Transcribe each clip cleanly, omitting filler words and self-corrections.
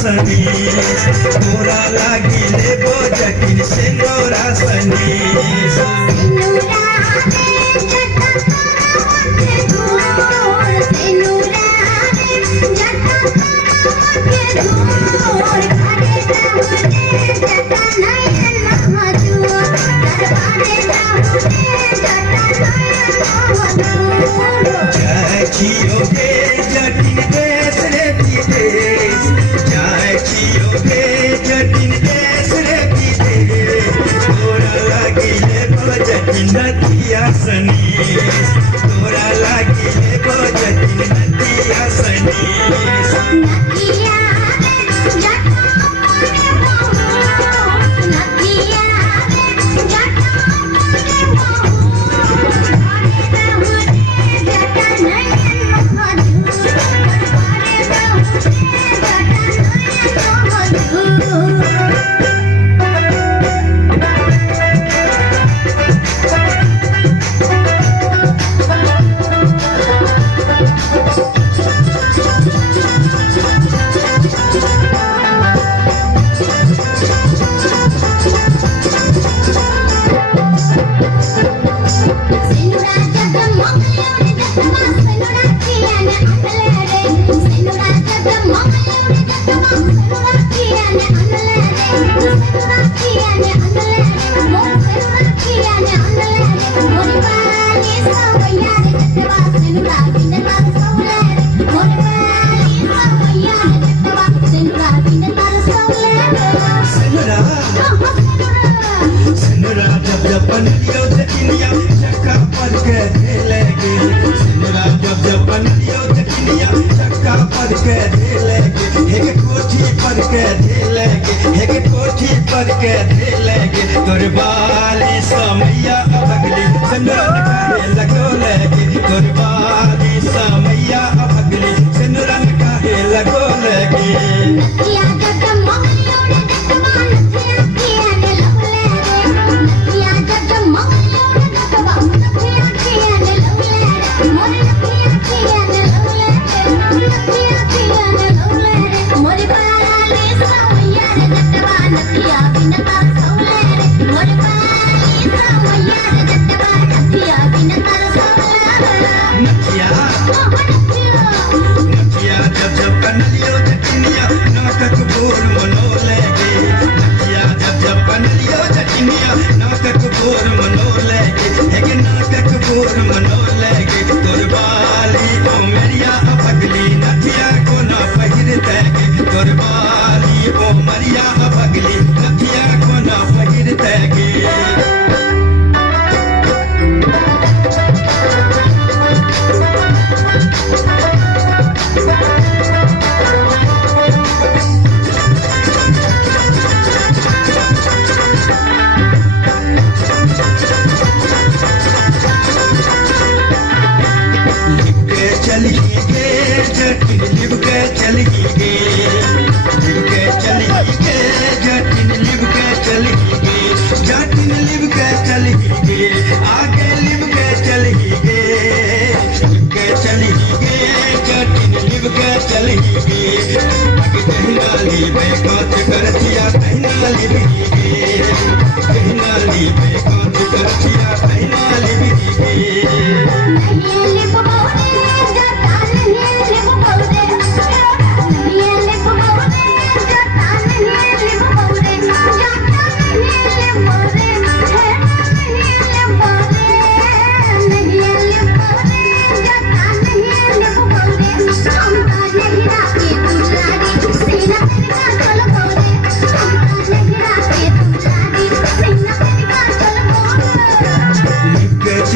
सनी पूरा लागिले बोजकिन सेनोरा सनी नदिया सनी तोरा लागिले बोजकिन नदिया सनी तोर बाली समैया अगली सनरन काहे लगो लगे तोर बाली समैया अगली सनरन काहे लगो लगे What about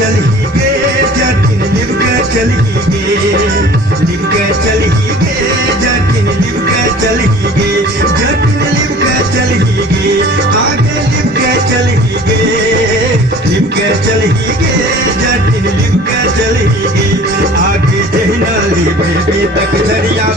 चल ही गे जटिन लिव के चल ही गे लिव के चल ही गे जटिन लिव के चल ही गे जटिन लिव के चल ही गे आगे लिव के चल ही गे लिव के चल ही गे जटिन लिव के चल ही गे आगे जहना लिव तक झरिया